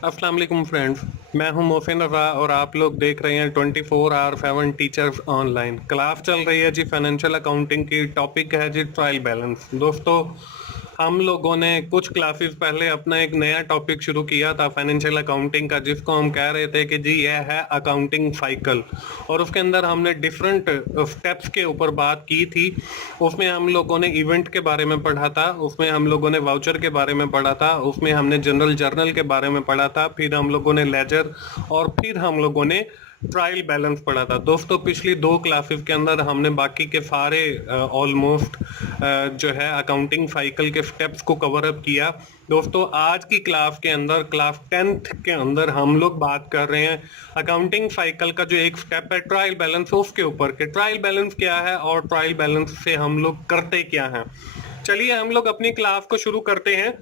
अस्सलाम वालेकुम फ्रेंड्स। मैं हूं मोहसिन रज़ा और आप लोग देख रहे हैं 24 आवर 7 टीचर्स ऑनलाइन। क्लास चल रही है जी फाइनेंशियल अकाउंटिंग की। टॉपिक है जी ट्रायल बैलेंस। दोस्तों, हम लोगों ने कुछ क्लासेस पहले अपना एक नया टॉपिक शुरू किया था फाइनेंशियल अकाउंटिंग का, जिसको हम कह रहे थे कि जी यह है अकाउंटिंग साइकिल। और उसके अंदर हमने डिफरेंट स्टेप्स के ऊपर बात की थी। उसमें हम लोगों ने इवेंट के बारे में पढ़ा था, उसमें हम लोगों ने वाउचर के बारे में पढ़ा था, उसमें हमने जनरल जर्नल के बारे में पढ़ा था, फिर हम लोगों ने लेजर और फिर हम लोगों ने ट्रायल बैलेंस पढ़ा था। दोस्तों, पिछली दो क्लासेस के अंदर हमने बाकी के सारे ऑलमोस्ट जो है अकाउंटिंग साइकिल के स्टेप्स को कवर अप किया। दोस्तों, आज की क्लास के अंदर क्लास 10th के अंदर हम लोग बात कर रहे हैं अकाउंटिंग साइकिल का जो एक स्टेप है ट्रायल बैलेंस, उसके ऊपर कि ट्रायल बैलेंस क्या है और ट्रायल बैलेंस से हम लोग करते क्या हैं। चलिए हम लोग अपनी क्लास को शुरू करते हैं।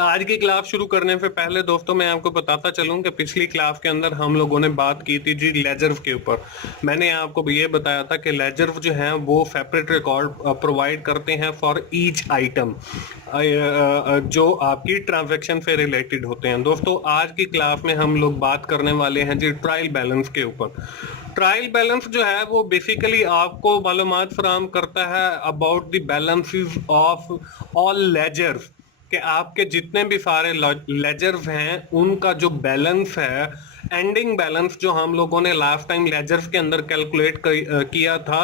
आज की क्लास शुरू करने से पहले दोस्तों मैं आपको बताता चलूं कि पिछली क्लास के अंदर हम लोगों ने बात की थी जी लेजर के ऊपर। मैंने आपको ये बताया था कि लेजर जो है वो सेपरेट रिकॉर्ड प्रोवाइड करते हैं फॉर ईच आइटम जो आपकी ट्रांजैक्शन से रिलेटेड होते हैं। दोस्तों, आज की क्लास में हम लोग बात करने वाले हैं जी ट्रायल बैलेंस के ऊपर। ट्रायल बैलेंस जो है वो बेसिकली आपको मालूमात फराहम करता है about the balances of all ledgers, कि आपके जितने भी सारे लेजर्स हैं उनका जो बैलेंस है, एंडिंग बैलेंस जो हम लोगों ने लास्ट टाइम लेजर्स के अंदर कैलकुलेट किया था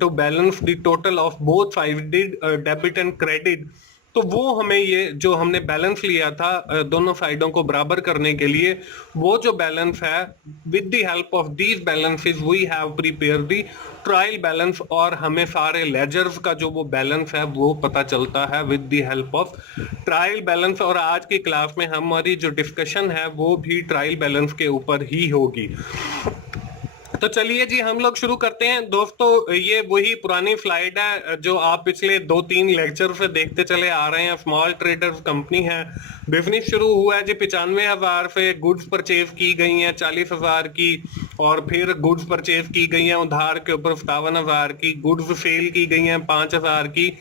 to balance the total of both sided debit and credit. तो वो हमें ये जो हमने बैलेंस लिया था दोनों साइडों को बराबर करने के लिए, वो जो बैलेंस है with the help of these balances we have prepare the trial balance, और हमें सारे लेजर्स का जो वो बैलेंस है वो पता चलता है with the help of trial balance. और आज की क्लास में हमारी जो डिस्कशन है वो भी ट्रायल बैलेंस के ऊपर ही होगी। तो चलिए जी हम लोग शुरू करते हैं। दोस्तों, ये वही पुरानी स्लाइड है जो आप पिछले 2-3 लेक्चर से देखते चले आ रहे हैं। स्मॉल ट्रेडर्स कंपनी है, बिजनेस शुरू हुआ है जी 95,000 से, गुड्स परचेज की गई हैं 40,000 की, और फिर गुड्स परचेज की गई हैं उधार के ऊपर 57,000 की, गुड्स सेल की गई हैं 5,000 की,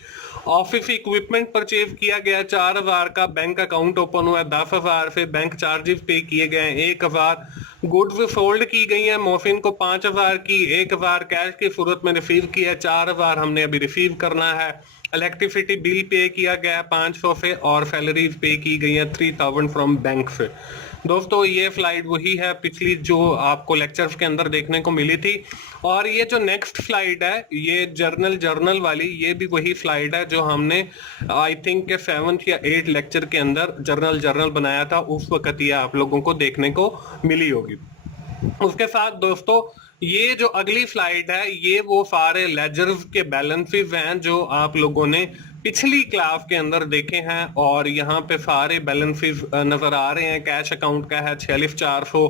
ऑफिस इक्विपमेंट परचेज किया गया 4,000 का, बैंक अकाउंट ओपन हुआ 10,000 से, बैंक चार्जेस पे किए गए 1,000, गुड्स सोल्ड की गई है मोहसिन को 5,000 की, 1,000 कैश की सूरत में रिसीव किया, 4,000 हमने अभी रिसीव करना है, इलेक्ट्रिसिटी बिल पे किया गया 500 से, और सैलरीज पे की गई है 3,000 फ्रॉम बैंक से। दोस्तों, ये स्लाइड वही है पिछली जो आपको लेक्चर्स के अंदर देखने को मिली थी। और ये जो नेक्स्ट स्लाइड है ये जर्नल वाली, ये भी वही स्लाइड है जो हमने आई थिंक के 7th या 8th लेक्चर के अंदर जर्नल बनाया था, उस वक्त ये आप लोगों को देखने को मिली होगी। उसके साथ दोस्तों ये जो अगली स्लाइड है ये वो सारे लेजर्स के बैलेंसेस हैं जो आप लोगों ने पिछली क्लास के अंदर देखे हैं, और यहाँ पे सारे बैलेंसेस नजर आ रहे हैं। कैश अकाउंट का है 46,400,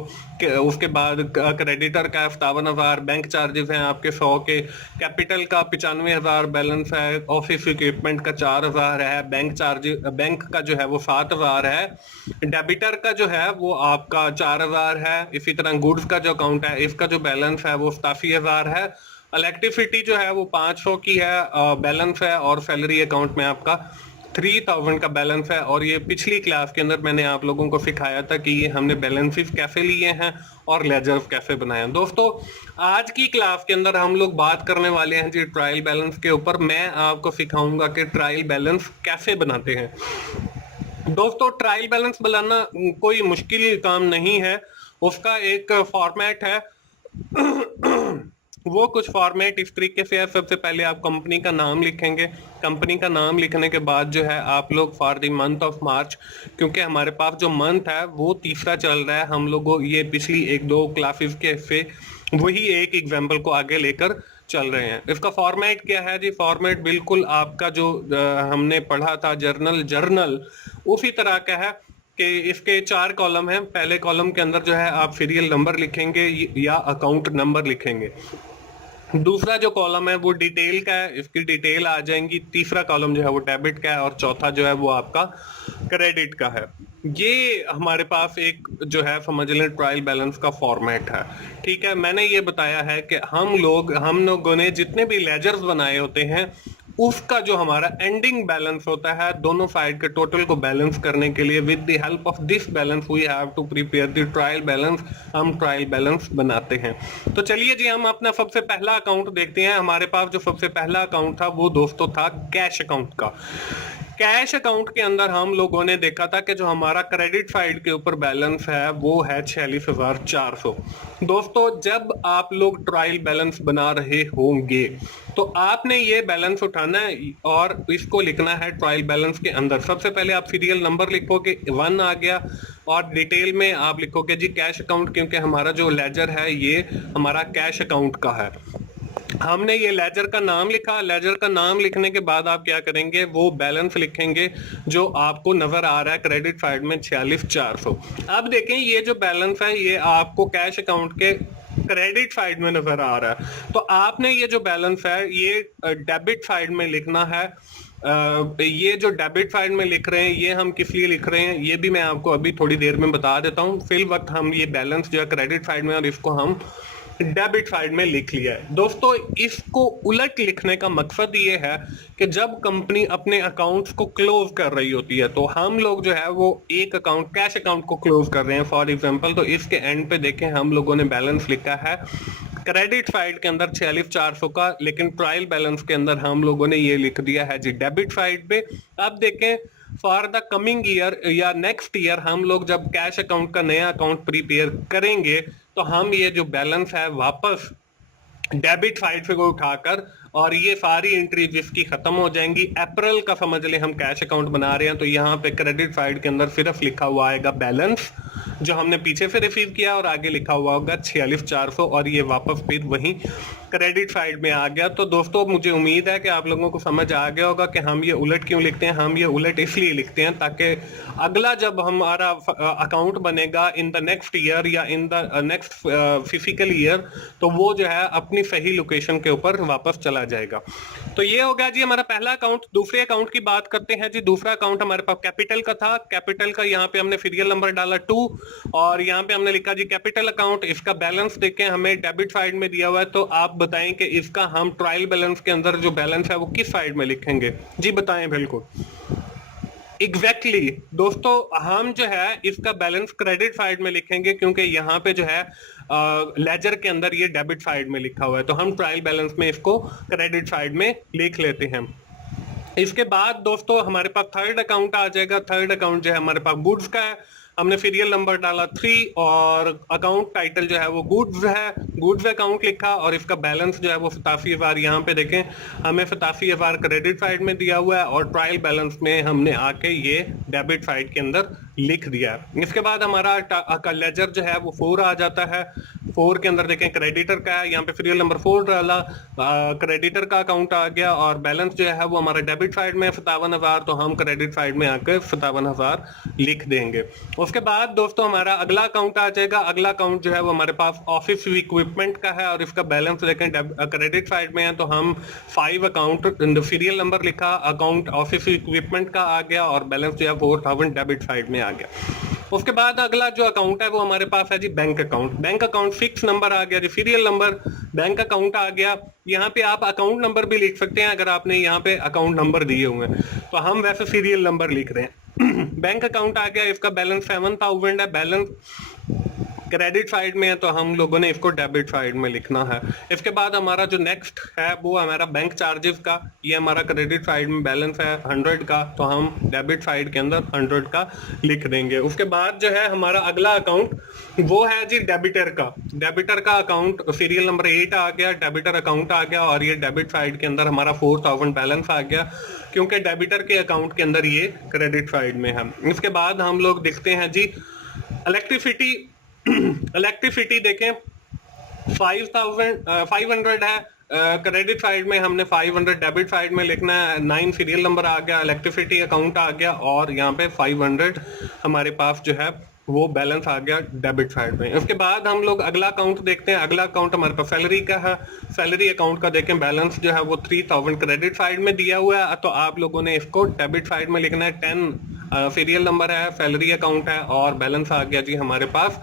उसके बाद क्रेडिटर का 57,000, बैंक चार्जेस हैं आपके 100 के, कैपिटल का 95,000 बैलेंस है, ऑफिस इक्विपमेंट का 4,000 है, बैंक चार्जेस बैंक का जो है वो 7,000 है, डेबिटर का जो है वो आपका 4,000 है, इसी तरह गुड्स का जो अकाउंट है इसका जो बैलेंस है वो 87,000 है, इलेक्ट्रिसिटी जो है वो 500 की है बैलेंस है, और सैलरी अकाउंट में आपका 3,000 का बैलेंस है। और ये पिछली क्लास के अंदर मैंने आप लोगों को सिखाया था कि ये हमने बैलेंसेस कैसे लिए हैं और लेजर्स कैसे बनाए हैं। दोस्तों, आज की क्लास के अंदर हम लोग बात करने वाले हैं जी ट्रायल बैलेंस के ऊपर। मैं आपको सिखाऊंगा कि ट्रायल बैलेंस कैसे बनाते हैं। दोस्तों, ट्रायल बैलेंस बनाना कोई मुश्किल काम नहीं है, उसका एक फॉर्मेट है। वो कुछ फॉर्मेट इस तरीके से है। सबसे पहले आप कंपनी का नाम लिखेंगे, कंपनी का नाम लिखने के बाद जो है आप लोग for the month of March, क्योंकि हमारे पास जो मंथ है वो तीसरा चल रहा है, हम लोगों ये पिछली 1-2 क्लासेस के से वही एक एग्जाम्पल को आगे लेकर चल रहे हैं। इसका फॉर्मेट क्या है जी? फॉर्मेट बिल्कुल आपका जो हमने पढ़ा था जर्नल उसी तरह का है कि इसके 4 कॉलम हैं। पहले कॉलम के अंदर जो है आप सीरियल नंबर लिखेंगे या अकाउंट नंबर लिखेंगे। दूसरा जो कॉलम है वो डिटेल का है, इसकी डिटेल आ जाएंगी। तीसरा कॉलम जो है वो डेबिट का है, और चौथा जो है वो आपका क्रेडिट का है। ये हमारे पास एक जो है समझ लें ट्रायल बैलेंस का फॉर्मेट है। ठीक है, मैंने ये बताया है कि हम लोगों ने जितने भी लेजर्स बनाए होते हैं उसका जो हमारा एंडिंग बैलेंस होता है दोनों साइड के टोटल को बैलेंस करने के लिए with the help of this balance we have to prepare the trial balance, हम ट्रायल बैलेंस बनाते हैं। तो चलिए जी हम अपना सबसे पहला अकाउंट देखते हैं। हमारे पास जो सबसे पहला अकाउंट था वो दोस्तों था कैश अकाउंट का। कैश अकाउंट के अंदर हम लोगों ने देखा था कि जो हमारा क्रेडिट साइड के ऊपर बैलेंस है वो है 46,400। दोस्तों जब आप लोग ट्रायल बैलेंस बना रहे होंगे तो आपने ये बैलेंस उठाना है और इसको लिखना है ट्रायल बैलेंस के अंदर। सबसे पहले आप सीरियल नंबर लिखोगे 1 आ गया और डिटेल में आप लिखोगे जी कैश अकाउंट, क्योंकि हमारा जो लेजर है ये हमारा कैश अकाउंट का है। हमने ये लेजर का नाम लिखा। लेजर का नाम लिखने के बाद आप क्या करेंगे, वो बैलेंस लिखेंगे जो आपको नजर आ रहा है क्रेडिट साइड में 46,400। अब देखें ये जो बैलेंस है ये आपको कैश अकाउंट के क्रेडिट साइड में नजर आ रहा है। तो आपने ये जो बैलेंस है ये डेबिट साइड में लिखना है। ये जो डेबिट साइड में लिख रहे हैं ये हम किस लिए लिख रहे हैं ये भी मैं आपको अभी थोड़ी देर में बता देता हूँ। फिल वक्त हम ये बैलेंस जो है क्रेडिट साइड में और इसको हम डेबिट साइड में लिख लिया है। दोस्तों इसको उलट लिखने का मकसद ये है कि जब कंपनी अपने अकाउंट्स को क्लोज कर रही होती है तो हम लोग जो है वो एक अकाउंट कैश अकाउंट को क्लोज कर रहे हैं फॉर एग्जांपल, तो इसके एंड पे देखें हम लोगों ने बैलेंस लिखा है क्रेडिट साइड के अंदर 46,400 का, लेकिन ट्रायल बैलेंस के अंदर हम लोगों ने ये लिख दिया है जी डेबिट साइड पे। अब देखें फॉर द कमिंग ईयर या नेक्स्ट ईयर हम लोग जब कैश अकाउंट का नया अकाउंट प्रिपेयर करेंगे तो हम ये जो बैलेंस है वापस डेबिट साइड से को उठाकर और ये सारी एंट्री जिसकी खत्म हो जाएंगी। अप्रैल का समझ ले हम कैश अकाउंट बना रहे हैं तो यहाँ पे क्रेडिट साइड के अंदर सिर्फ लिखा हुआ आएगा बैलेंस जो हमने पीछे से रिसीव किया और आगे लिखा हुआ होगा 46,400 और ये वापस फिर वही क्रेडिट साइड में आ गया। तो दोस्तों मुझे उम्मीद है कि आप लोगों को समझ आ गया होगा कि हम ये उलट क्यों लिखते हैं। हम ये उलट इसलिए लिखते हैं ताकि अगला जब हमारा अकाउंट बनेगा इन द नेक्स्ट ईयर या in the next physical year तो वो जो है अपनी सही लोकेशन के ऊपर वापस चला जाएगा। तो ये हो गया जी हमारा पहला अकाउंट। दूसरे अकाउंट की बात करते हैं जी। दूसरा अकाउंट हमारे पास कैपिटल का था। कैपिटल का यहाँ पे हमने सीरियल नंबर डाला 2 और यहाँ पे हमने लिखा जी कैपिटल अकाउंट। इसका बैलेंस देखें हमें डेबिट साइड में दिया हुआ है, तो आप बताएं कि इसका हम ट्रायल बैलेंस के अंदर जो बैलेंस है वो किस साइड में लिखेंगे जी, बताएं। बिल्कुल एग्जैक्टली दोस्तों हम जो है इसका बैलेंस क्रेडिट साइड में लिखेंगे क्योंकि यहाँ पे जो है लेजर के अंदर ये डेबिट साइड में लिखा हुआ है, तो हम ट्रायल बैलेंस में इसको क्रेडिट साइड में लिख लेते हैं। इसके बाद दोस्तों हमारे पास थर्ड अकाउंट आ जाएगा। थर्ड अकाउंट जो है हमारे पास गुड्स का है। हमने सीरियल नंबर डाला 3 और अकाउंट टाइटल जो है वो गुड्स है। गुड्स अकाउंट लिखा और इसका बैलेंस जो है वो 87,000 यहाँ पे देखें हमें 87,000 क्रेडिट साइड में दिया हुआ है और ट्रायल बैलेंस में हमने आके ये डेबिट साइड के अंदर लिख दिया है। इसके बाद हमारा लेजर जो है वो 4 आ जाता है। 4 के अंदर देखें क्रेडिटर का है, यहाँ पे सीरियल नंबर 4 डाला, क्रेडिटर का अकाउंट आ गया और बैलेंस जो है वो हमारा डेबिट साइड में 57,000, तो हम क्रेडिट साइड में आकर 57,000 लिख देंगे। उसके बाद दोस्तों हमारा अगला अकाउंट आ जाएगा। अगला अकाउंट जो है वो हमारे पास ऑफिस इक्विपमेंट का है और इसका बैलेंस देखें क्रेडिट साइड में है, तो हम 5 अकाउंट सीरियल नंबर लिखा, अकाउंट ऑफिस इक्विपमेंट का आ गया और बैलेंस जो है 4,000 डेबिट साइड में आ गया। उसके बाद अगला जो अकाउंट है वो हमारे पास है जी bank account. Bank account 6 number आ गया जी, सीरियल नंबर बैंक अकाउंट आ गया। यहाँ पे आप अकाउंट नंबर भी लिख सकते हैं अगर आपने यहाँ पे अकाउंट नंबर दिए हुए हैं, तो हम वैसे सीरियल नंबर लिख रहे हैं। बैंक अकाउंट आ गया, इसका बैलेंस 7,000 है। बैलेंस क्रेडिट साइड में है तो हम लोगों ने इसको डेबिट साइड में लिखना है। इसके बाद हमारा जो नेक्स्ट है वो हमारा बैंक चार्जेस का, ये हमारा क्रेडिट साइड में बैलेंस है 100 का, तो हम डेबिट साइड के अंदर 100 का लिख देंगे। उसके बाद जो है हमारा अगला अकाउंट वो है जी डेबिटर का। डेबिटर का अकाउंट सीरियल नंबर 8 आ गया, डेबिटर अकाउंट आ गया और ये डेबिट साइड के अंदर हमारा 4,000 बैलेंस आ गया क्योंकि डेबिटर के अकाउंट के अंदर ये क्रेडिट साइड में है। इसके बाद हम लोग देखते हैं जी इलेक्ट्रिसिटी। इलेक्ट्रिसिटी देखें 500 है क्रेडिट साइड में, हमने 500 डेबिट साइड में लिखना है। 9 सीरियल नंबर आ गया, इलेक्ट्रिसिटी अकाउंट आ गया और यहाँ पे 500 हमारे पास जो है वो बैलेंस आ गया डेबिट साइड में। उसके बाद हम लोग अगला अकाउंट देखते हैं। अगला अकाउंट हमारे पास सैलरी का है। सैलरी अकाउंट का देखें बैलेंस जो है वो 3,000 क्रेडिट साइड में दिया हुआ है, तो आप लोगों ने इसको डेबिट साइड में लिखना है। 10 सीरियल नंबर है, सैलरी अकाउंट है और बैलेंस आ गया जी हमारे पास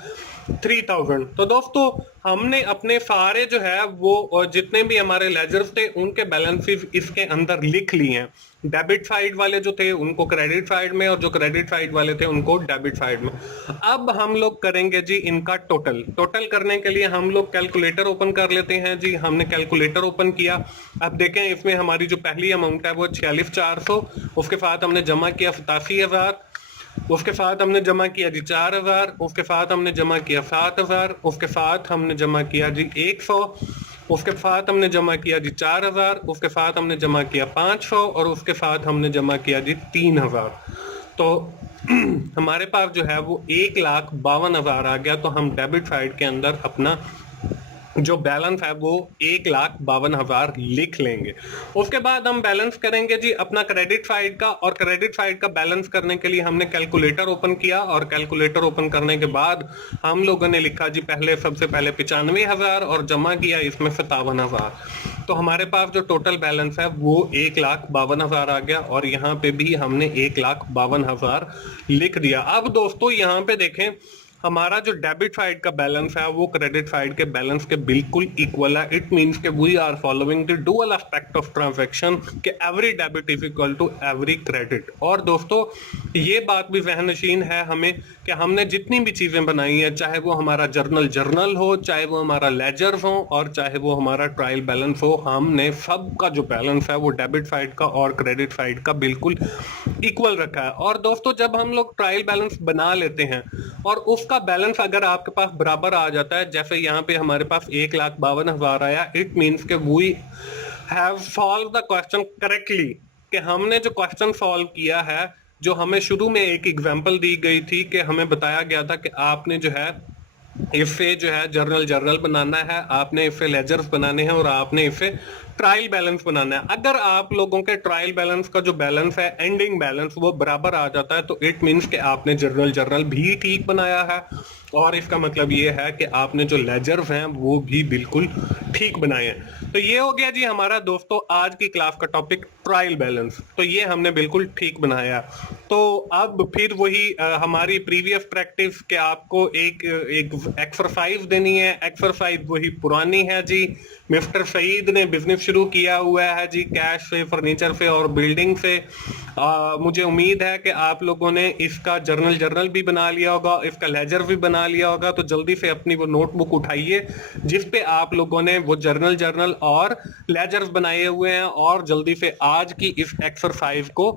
3000। तो दोस्तों हमने अपने सारे जो है वो और जितने भी हमारे लेजर्स थे उनके बैलेंसेस इसके अंदर लिख लिए हैं। डेबिट साइड वाले जो थे उनको क्रेडिट साइड में, और जो क्रेडिट साइड वाले थे उनको डेबिट साइड में। अब हम लोग करेंगे जी इनका टोटल करने के लिए हम लोग कैलकुलेटर ओपन कर लेते हैं जी। हमने कैलकुलेटर ओपन किया। अब देखें इसमें हमारी जो पहली अमाउंट है वो 46,400, उसके साथ हमने जमा किया 87,000, उसके साथ हमने जमा किया जी 4,000, उसके साथ हमने जमा किया 7,000, उसके साथ हमने जमा किया जी 100, उसके साथ हमने जमा किया जी 4,000, उसके साथ हमने जमा किया 500, और उसके साथ हमने जमा किया जी 3,000। तो हमारे पास जो है वो 1,52,000 आ गया। तो हम डेबिट साइड के अंदर अपना जो बैलेंस है वो 1,52,000 लिख लेंगे। उसके बाद हम बैलेंस करेंगे जी अपना क्रेडिट साइड का, और क्रेडिट साइड का बैलेंस करने के लिए हमने कैलकुलेटर ओपन किया, और कैलकुलेटर ओपन करने के बाद हम लोगों ने लिखा जी सबसे पहले 95,000 और जमा किया इसमें 57,000। तो हमारे पास जो टोटल बैलेंस है वो 1,52,000 आ गया, और यहाँ पे भी हमने 1,52,000 लिख दिया। अब दोस्तों यहाँ पे देखें हमारा जो डेबिट साइड का बैलेंस है वो क्रेडिट साइड के बैलेंस के बिल्कुल इक्वल है। इट मींस कि we are following the dual aspect of transaction कि every debit is equal to every credit. और दोस्तों ये बात भी ज़हनशीन है हमें कि हमने जितनी भी चीजें बनाई है, चाहे वो हमारा जर्नल हो, चाहे वो हमारा लेजर हो, और चाहे वो हमारा ट्रायल बैलेंस हो, हमने सबका जो बैलेंस है वो डेबिट साइड का और क्रेडिट साइड का बिल्कुल इक्वल रखा है। और दोस्तों जब हम लोग ट्रायल बैलेंस बना लेते हैं और उसका बैलेंस अगर आपके पास बराबर आ जाता है, जैसे यहाँ पे हमारे पास 1,52,000 आया, इट मींस के we have solve the question correctly, कि हमने जो क्वेश्चन सॉल्व किया है, जो हमें शुरू में एक एग्जांपल दी गई थी कि हमें बताया गया था कि आपने जो है इससे जो है जर्नल बनाना है, आपने इससे लेजर्स बनाने हैं, और आपने इससे ट्रायल बैलेंस बनाना है। अगर आप लोगों के ट्रायल बैलेंस का जो बैलेंस है, एंडिंग बैलेंस, वो बराबर आ जाता है, तो इट मींस कि आपने जर्नल भी ठीक बनाया है, और इसका मतलब ये है कि आपने जो लेजर्स हैं वो भी बिल्कुल ठीक बनाए हैं। तो ये हो गया जी हमारा दोस्तों आज की क्लास का टॉपिक ट्रायल बैलेंस। तो ये हमने बिल्कुल ठीक बनाया। तो अब फिर वही हमारी प्रीवियस प्रैक्टिस के आपको एक एक्सरसाइज देनी है। एक्सरसाइज वही पुरानी है जी। मिस्टर सईद ने बिजनेस शुरू किया हुआ है जी, कैश से, फर्नीचर से और बिल्डिंग से। मुझे उम्मीद है कि आप लोगों ने इसका जर्नल भी बना लिया होगा, इसका लेजर भी बना लिया होगा। तो जल्दी से अपनी वो नोटबुक उठाइए जिस पे आप लोगों ने वो जर्नल और लेजर्स बनाए हुए हैं, और जल्दी से आज की इस एक्सरसाइज को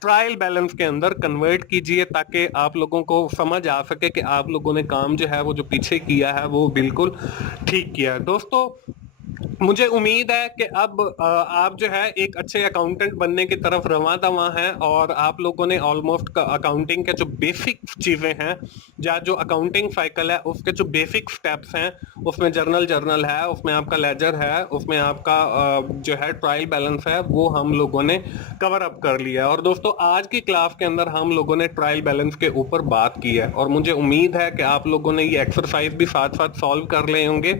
ट्रायल बैलेंस के अंदर कन्वर्ट कीजिए, ताकि आप लोगों को समझ आ सके कि आप लोगों ने काम जो है वो जो पीछे किया है वो बिल्कुल ठीक किया है। दोस्तों मुझे उम्मीद है कि अब आप जो है एक अच्छे अकाउंटेंट बनने की तरफ रवां दवा हैं, और आप लोगों ने ऑलमोस्ट अकाउंटिंग के जो बेसिक चीजें हैं, या जो अकाउंटिंग साइकिल है उसके जो बेसिक स्टेप्स हैं, उसमें जर्नल है, उसमें आपका लेजर है, उसमें आपका जो है ट्रायल बैलेंस है, वो हम लोगों ने कवर अप कर लिया है। और दोस्तों आज की क्लास के अंदर हम लोगों ने ट्रायल बैलेंस के ऊपर बात की है, और मुझे उम्मीद है कि आप लोगों ने ये एक्सरसाइज भी साथ साथ सॉल्व कर ले होंगे,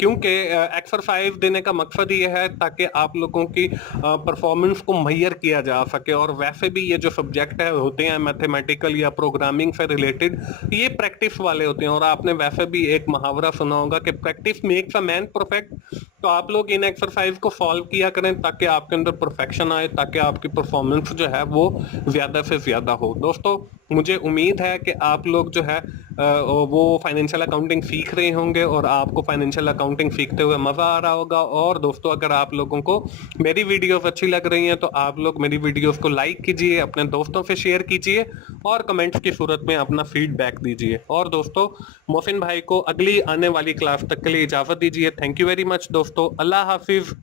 क्योंकि एक्सरसाइज देने का मकसद ये है ताकि आप लोगों की परफॉर्मेंस को मुहैयर किया जा सके। और वैसे भी ये जो सब्जेक्ट है होते हैं मैथमेटिकल या प्रोग्रामिंग से रिलेटेड, ये प्रैक्टिस वाले होते हैं। और आपने वैसे भी एक मुहावरा सुना होगा कि practice makes a man perfect. तो आप लोग इन एक्सरसाइज को सॉल्व किया करें ताकि आपके अंदर परफेक्शन आए, ताकि आपकी परफॉर्मेंस जो है वो ज्यादा से ज्यादा हो। दोस्तों मुझे उम्मीद है कि आप लोग जो है वो फाइनेंशियल अकाउंटिंग सीख रहे होंगे, और आपको फाइनेंशियल अकाउंटिंग सीखते हुए मजा आ रहा होगा। और दोस्तों अगर आप लोगों को मेरी वीडियोस अच्छी लग रही हैं तो आप लोग मेरी वीडियोस को लाइक कीजिए, अपने दोस्तों से शेयर कीजिए, और कमेंट्स की सूरत में अपना फीडबैक दीजिए। और दोस्तों मोहसिन भाई को अगली आने वाली क्लास तक के लिए इजाजत दीजिए। थैंक यू वेरी मच दोस्तों। अल्लाह हाफिज।